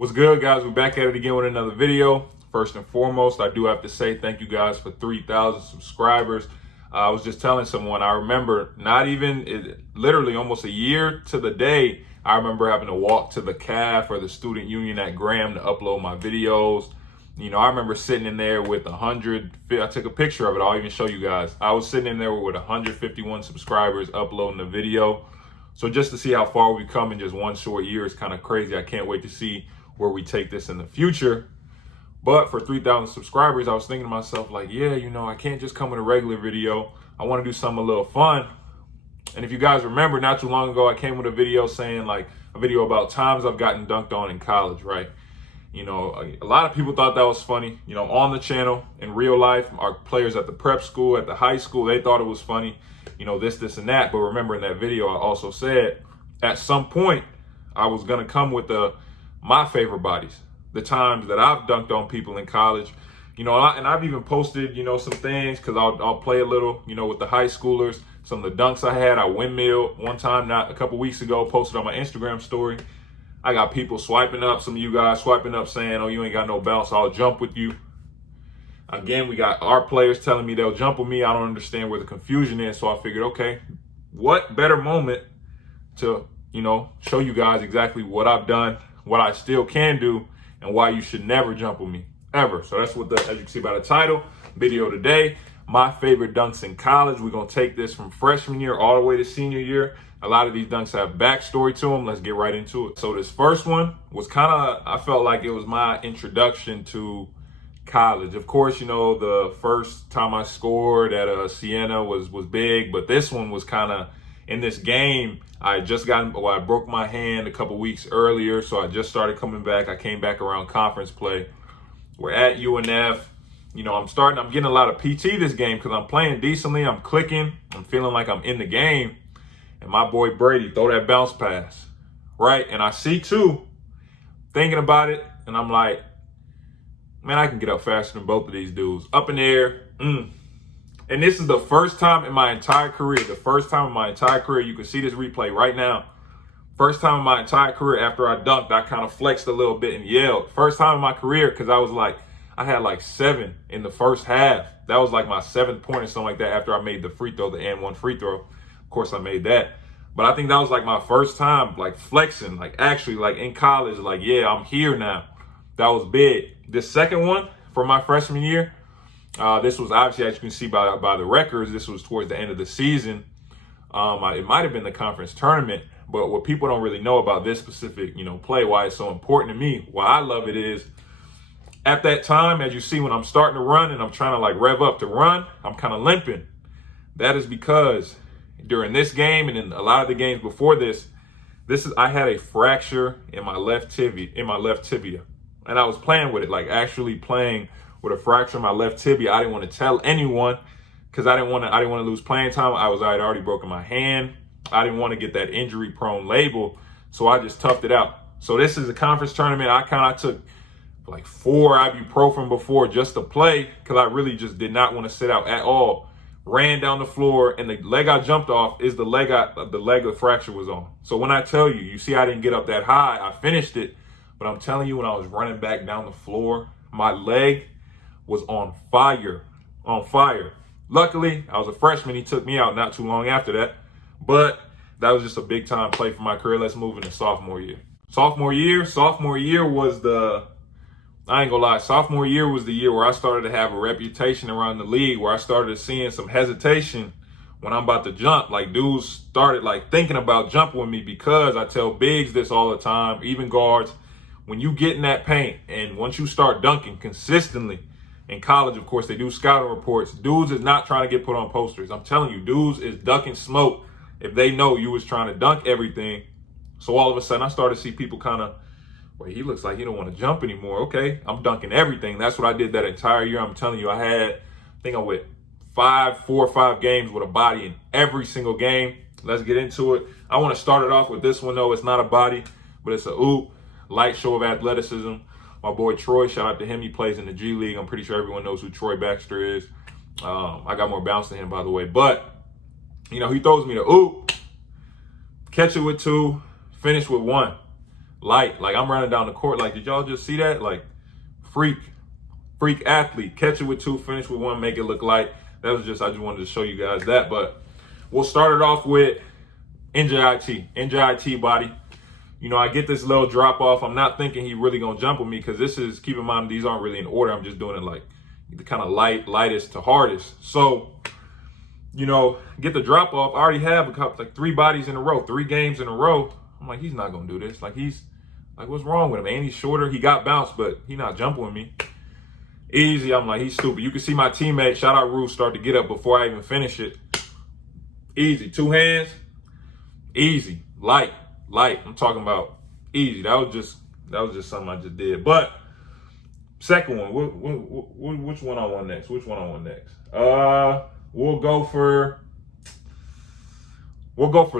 What's good, guys? We're back at it again with another video. First and foremost, I do have to say thank you guys for 3,000 subscribers. I was just telling someone, I remember literally almost a year to the day, I remember having to walk to the CAF or the Student Union at Graham to upload my videos. You know, I remember sitting in there with I took a picture of it. I'll even show you guys. I was sitting in there with 151 subscribers uploading the video. So just to see how far we've come in just one short year is kind of crazy. I can't wait to see where we take this in the future. But for 3,000 subscribers, I was thinking to myself, like, yeah, you know, I can't just come with a regular video. I want to do something a little fun. And if you guys remember, not too long ago, I came with a video saying, like, a video about times I've gotten dunked on in college, right? You know, a lot of people thought that was funny. You know, on the channel, in real life, our players at the prep school, at the high school, they thought it was funny. You know, this and that. But remember, in that video, I also said at some point I was going to come with my favorite bodies, the times that I've dunked on people in college. You know, and I've even posted, you know, some things because I'll play a little, you know, with the high schoolers. Some of the dunks I had, I windmilled one time, not a couple weeks ago, posted on my Instagram story. I got people swiping up, some of you guys swiping up saying, oh, you ain't got no bounce, I'll jump with you. Again, we got our players telling me they'll jump with me. I don't understand where the confusion is. So I figured, okay, what better moment to, you know, show you guys exactly what I've done, what I still can do, and why you should never jump with me, ever. So that's what as you can see by the title, video today, my favorite dunks in college. We're going to take this from freshman year all the way to senior year. A lot of these dunks have backstory to them. Let's get right into it. So this first one was I felt like it was my introduction to college. Of course, you know, the first time I scored at Siena was big, but this one was kind of in this game. I broke my hand a couple weeks earlier, so I just started coming back. I came back around conference play. We're at UNF. You know, I'm getting a lot of PT this game because I'm playing decently. I'm clicking. I'm feeling like I'm in the game. And my boy Brady throw that bounce pass, right? And I see two, thinking about it, and I'm like, man, I can get up faster than both of these dudes. Up in the air. And this is the first time in my entire career, you can see this replay right now. First time in my entire career after I dunked, I kind of flexed a little bit and yelled. First time in my career because I had like 7 in the first half. That was like my 7th point or something like that after I made the free throw, the and one free throw. Of course, I made that. But I think that was like my first time like flexing, like actually like in college, like, yeah, I'm here now. That was big. This second one for my freshman year, this was obviously, as you can see by the records, this was towards the end of the season. It might have been the conference tournament, but what people don't really know about this specific, you know, play, why it's so important to me, why I love it is at that time, as you see, when I'm starting to run and I'm trying to like rev up to run, I'm kind of limping. That is because during this game and in a lot of the games before I had a fracture in my left tibia. And I was playing with it, like actually playing with a fracture in my left tibia. I didn't want to tell anyone because I didn't want to lose playing time. I had already broken my hand. I didn't want to get that injury prone label. So I just toughed it out. So this is a conference tournament. I took like 4 ibuprofen before just to play because I really just did not want to sit out at all. Ran down the floor, and the leg I jumped off is the leg the fracture was on. So when I tell you, you see I didn't get up that high. I finished it. But I'm telling you, when I was running back down the floor, my leg was on fire. Luckily, I was a freshman. He took me out not too long after that. But that was just a big time play for my career. Let's move into sophomore year. Sophomore year was sophomore year was the year where I started to have a reputation around the league, where I started seeing some hesitation when I'm about to jump. Like dudes started like thinking about jumping with me because I tell bigs this all the time, even guards. When you get in that paint and once you start dunking consistently in college, of course, they do scouting reports. Dudes is not trying to get put on posters. I'm telling you, dudes is ducking smoke if they know you was trying to dunk everything. So all of a sudden I started to see people kind of, wait, he looks like he don't want to jump anymore. Okay, I'm dunking everything. That's what I did that entire year. I'm telling you, I went 4 or 5 games with a body in every single game. Let's get into it. I want to start it off with this one, though. It's not a body, but it's a oop. Light show of athleticism. My boy Troy, shout out to him. He plays in the G League. I'm pretty sure everyone knows who Troy Baxter is. I got more bounce than him, by the way. But, you know, he throws me the oop, catch it with 2, finish with 1. light. Like, I'm running down the court. Like, did y'all just see that? Like, freak athlete. Catch it with 2, finish with 1, make it look light. That was just, I just wanted to show you guys that. But we'll start it off with NJIT body. You know, I get this little drop off. I'm not thinking he really gonna jump with me, because this is, keep in mind, these aren't really in order. I'm just doing it like the kind of lightest to hardest. So, you know, get the drop off. I already have a couple, like 3 bodies in a row, 3 games in a row. I'm like, he's not gonna do this. Like, he's like, what's wrong with him? And he's shorter. He got bounced, but he not jumping with me. Easy. I'm like, he's stupid. You can see my teammate, shout out Rue, start to get up before I even finish it. Easy. 2 hands. Easy. Light. I'm talking about easy. That was just something I just did. But second one, which one I want next? We'll go for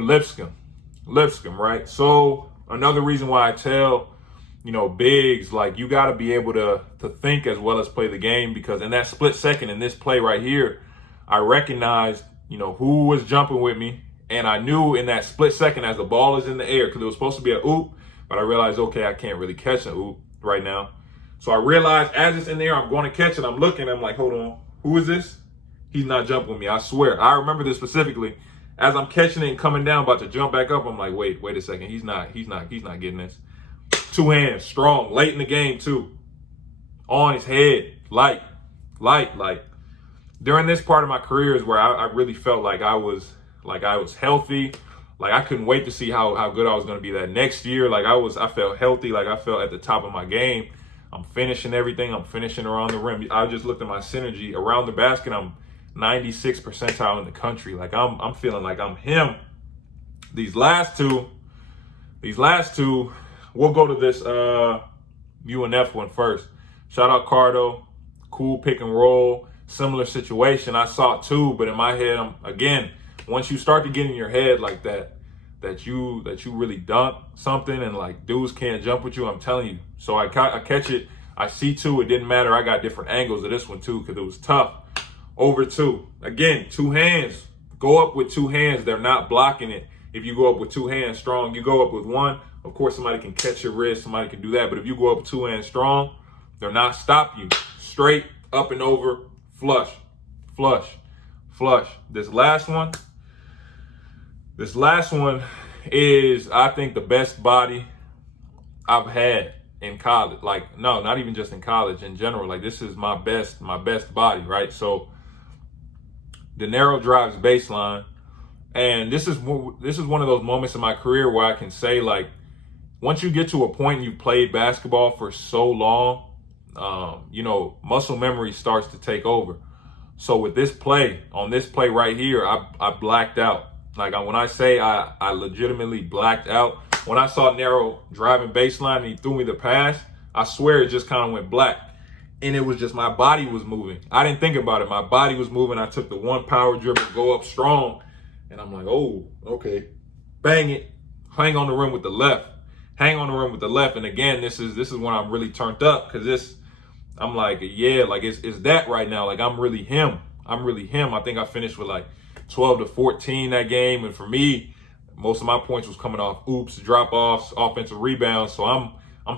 Lipscomb. Right? So another reason why I tell, you know, bigs, like, you got to be able to think as well as play the game, because in that split second in this play right here, I recognized, you know, who was jumping with me. And I knew in that split second, as the ball is in the air, because it was supposed to be an oop, but I realized, okay, I can't really catch an oop right now. So I realized as it's in the air, I'm going to catch it. I'm looking, I'm like, hold on, who is this? He's not jumping with me. I swear. I remember this specifically. As I'm catching it and coming down, about to jump back up, I'm like, wait a second. He's not getting this. 2 hands, strong, late in the game too. On his head, light. Like, during this part of my career is where I really felt like I was healthy. Like, I couldn't wait to see how good I was going to be that next year. Like, I felt healthy. Like, I felt at the top of my game. I'm finishing everything. I'm finishing around the rim. I just looked at my synergy around the basket. I'm 96th percentile in the country. Like, I'm feeling like I'm him. These last two, we'll go to this UNF one first. Shout out Cardo. Cool pick and roll. Similar situation. I saw it too, but in my head, again, once you start to get in your head like that you really dunk something and like dudes can't jump with you, I'm telling you. So I catch it. I see 2. It didn't matter. I got different angles of this one too, because it was tough. Over 2. Again, 2 hands. Go up with 2 hands. They're not blocking it. If you go up with 2 hands strong, you go up with 1. Of course, somebody can catch your wrist. Somebody can do that. But if you go up 2 hands strong, they're not stopping you. Straight up and over. Flush. This last one is, I think, the best body I've had in college. Like, no, not even just in college, in general. Like, this is my best body, right? So the narrow drives baseline. And this is one of those moments in my career where I can say, like, once you get to a point and you've played basketball for so long, you know, muscle memory starts to take over. So with this play, on this play right here, I blacked out. Like, when I say I legitimately blacked out, when I saw narrow driving baseline and he threw me the pass, I swear it just kind of went black. And it was just, my body was moving. I didn't think about it. My body was moving. I took the 1 power dribble, go up strong. And I'm like, oh, okay. Bang it. Hang on the rim with the left. And again, this is when I'm really turned up, because I'm like, yeah, like it's that right now. Like, I'm really him. I think I finished with like 12 to 14 that game. And for me, most of my points was coming off oops, drop-offs, offensive rebounds. So I'm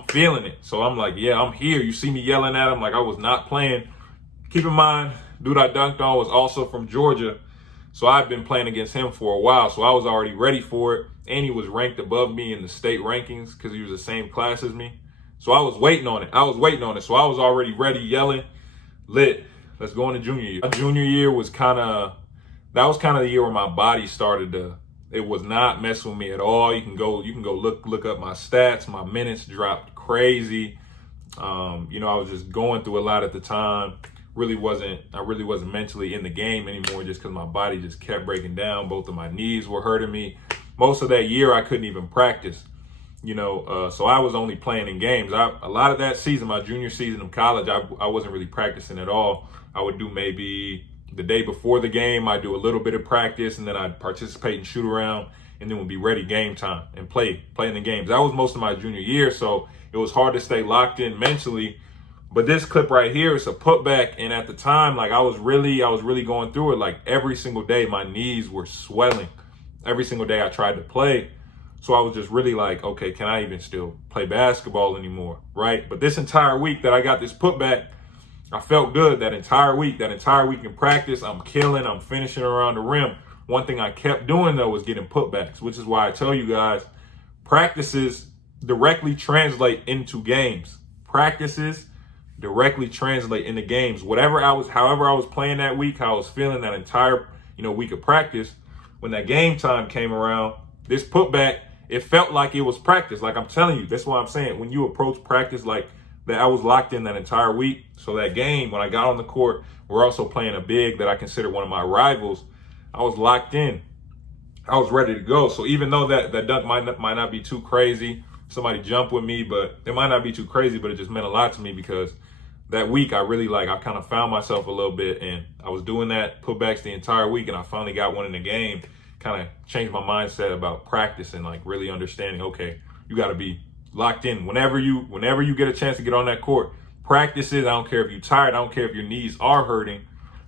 feeling it. So I'm like, yeah, I'm here. You see me yelling at him like I was not playing. Keep in mind, dude I dunked on was also from Georgia. So I've been playing against him for a while. So I was already ready for it. And he was ranked above me in the state rankings because he was the same class as me. So I was waiting on it. So I was already ready, yelling, lit. Let's go into junior year. My junior year was kind of the year where my body started to, it was not messing with me at all. You can go look up my stats. My minutes dropped crazy. You know, I was just going through a lot at the time. I really wasn't mentally in the game anymore, just because my body just kept breaking down. Both of my knees were hurting me. Most of that year, I couldn't even practice. You know, so I was only playing in games. A lot of that season, my junior season of college, I wasn't really practicing at all. I would do maybe the day before the game, I'd do a little bit of practice, and then I'd participate and shoot around, and then would be ready game time and play in the games. That was most of my junior year, so it was hard to stay locked in mentally. But this clip right here is a putback, and at the time, like I was really going through it. Like every single day, my knees were swelling. Every single day I tried to play. So I was just really like, okay, can I even still play basketball anymore, right? But this entire week that I got this putback, I felt good that entire week in practice. I'm killing, I'm finishing around the rim. One thing I kept doing though was getting putbacks, which is why I tell you guys, practices directly translate into games. Practices directly translate into games. However I was playing that week, how I was feeling that entire, week of practice, when that game time came around, this putback, it felt like it was practice. Like I'm telling you, that's why I'm saying when you approach practice like that, I was locked in that entire week. So that game, when I got on the court, we're also playing a big that I consider one of my rivals. I was locked in. I was ready to go. So even though that dunk might not be too crazy, somebody jump with me, but it might not be too crazy, but it just meant a lot to me because that week I kind of found myself a little bit, and I was doing that putbacks the entire week, and I finally got one in the game. Kind of changed my mindset about practice and like really understanding, okay, you got to be locked in whenever you get a chance to get on that court. Practices, I don't care if you're tired, I don't care if your knees are hurting,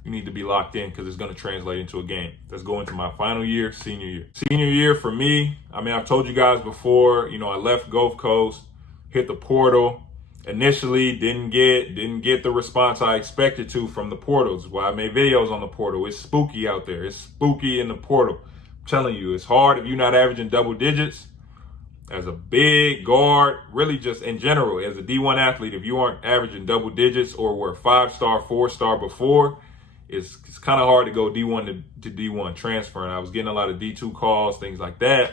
you need to be locked in because it's going to translate into a game. Let's go into my final year, senior year. Senior year for me, I've told you guys before, I left Gulf Coast, hit the portal. Initially, didn't get the response I expected to from the portal. That's why I made videos on the portal. It's spooky out there. It's spooky in the portal. I'm telling you, it's hard if you're not averaging double digits. As a big guard, really just in general, as a D1 athlete, if you aren't averaging double digits or were 5-star, 4-star before, it's kind of hard to go D1 to D1 transfer. And I was getting a lot of D2 calls, things like that.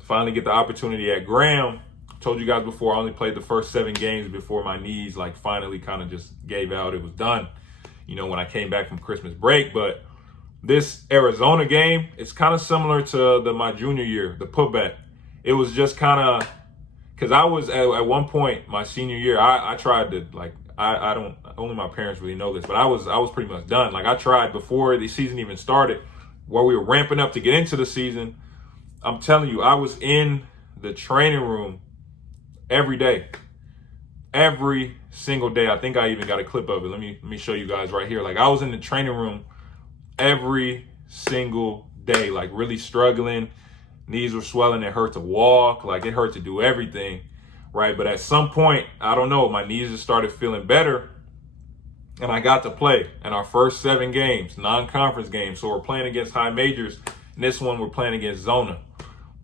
Finally get the opportunity at Graham. Told you guys before, I only played the first 7 games before my knees finally kind of just gave out. It was done, when I came back from Christmas break. But this Arizona game, it's kind of similar to my junior year, the putback. It was just kind of, because I was at one point my senior year, I tried to I don't, only my parents really know this, but I was pretty much done. Like I tried before the season even started, while we were ramping up to get into the season. I'm telling you, I was in the training room every day, every single day. I think I even got a clip of it. Let me show you guys right here. Like I was in the training room every single day, like really struggling. Knees were swelling. It hurt to walk. Like it hurt to do everything, right? But at some point, I don't know, my knees just started feeling better. And I got to play in our first 7 games, non-conference games. So we're playing against high majors. And this one we're playing against Zona.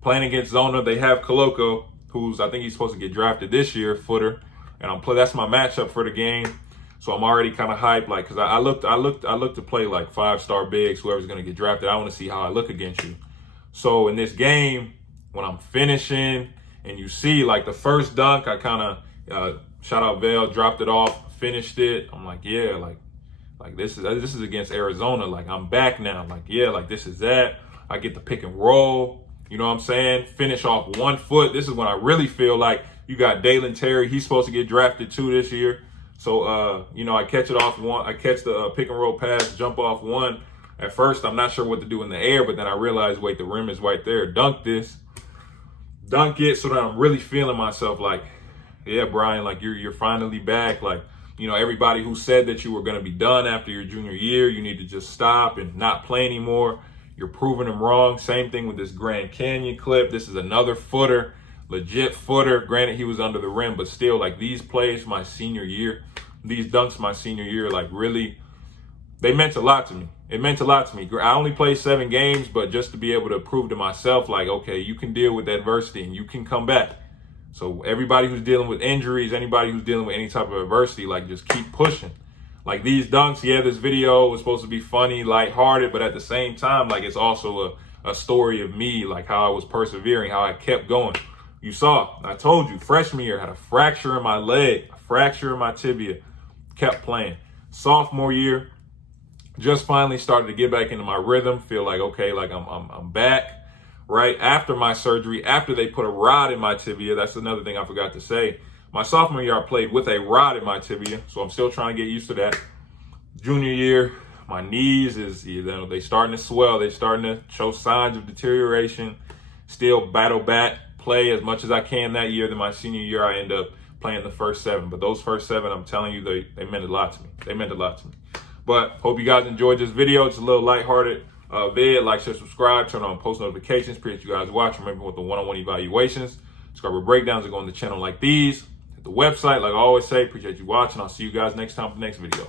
Playing against Zona, they have Koloko, who's, I think he's supposed to get drafted this year, footer. And that's my matchup for the game. So I'm already kind of hyped, like, because I look to play like 5-star bigs, whoever's going to get drafted. I want to see how I look against you. So in this game, when I'm finishing and you see like the first dunk, I kind of, shout out Vail, dropped it off, finished it. I'm like, yeah, like this is against Arizona. Like I'm back now. Like, yeah, like this is that. I get the pick and roll. You know what I'm saying? Finish off 1 foot. This is when I really feel like you got Dalen Terry. He's supposed to get drafted too this year. So, I catch it off one. I catch the pick and roll pass, jump off one. At first, I'm not sure what to do in the air, but then I realized, wait, the rim is right there. Dunk this. Dunk it so that I'm really feeling myself like, yeah, Brian, like you're finally back. Like, everybody who said that you were going to be done after your junior year, you need to just stop and not play anymore. You're proving them wrong. Same thing with this Grand Canyon clip. This is another footer, legit footer. Granted, he was under the rim, but still, like these plays my senior year, these dunks my senior year, like really, they meant a lot to me. It meant a lot to me. I only played 7 games, but just to be able to prove to myself, like, okay, you can deal with adversity and you can come back. So everybody who's dealing with injuries, anybody who's dealing with any type of adversity, like just keep pushing. Like these dunks, yeah, this video was supposed to be funny, lighthearted, but at the same time, like it's also a story of me, like how I was persevering, how I kept going. You saw, I told you, freshman year, had a fracture in my leg, a fracture in my tibia, kept playing. Sophomore year, just finally started to get back into my rhythm, feel like, okay, like I'm back, right? After my surgery, after they put a rod in my tibia, that's another thing I forgot to say. My sophomore year, I played with a rod in my tibia, so I'm still trying to get used to that. Junior year, my knees they starting to swell. They're starting to show signs of deterioration. Still battle back, play as much as I can that year. Then my senior year, I end up playing the first 7. But those first 7, I'm telling you, they meant a lot to me. They meant a lot to me. But hope you guys enjoyed this video. It's a little lighthearted. vid. Like, share, subscribe, turn on post notifications. Appreciate you guys watching. Remember, with the one-on-one evaluations, subscriber breakdowns are going to the channel like these. Hit the website, like I always say. Appreciate you watching. I'll see you guys next time for the next video.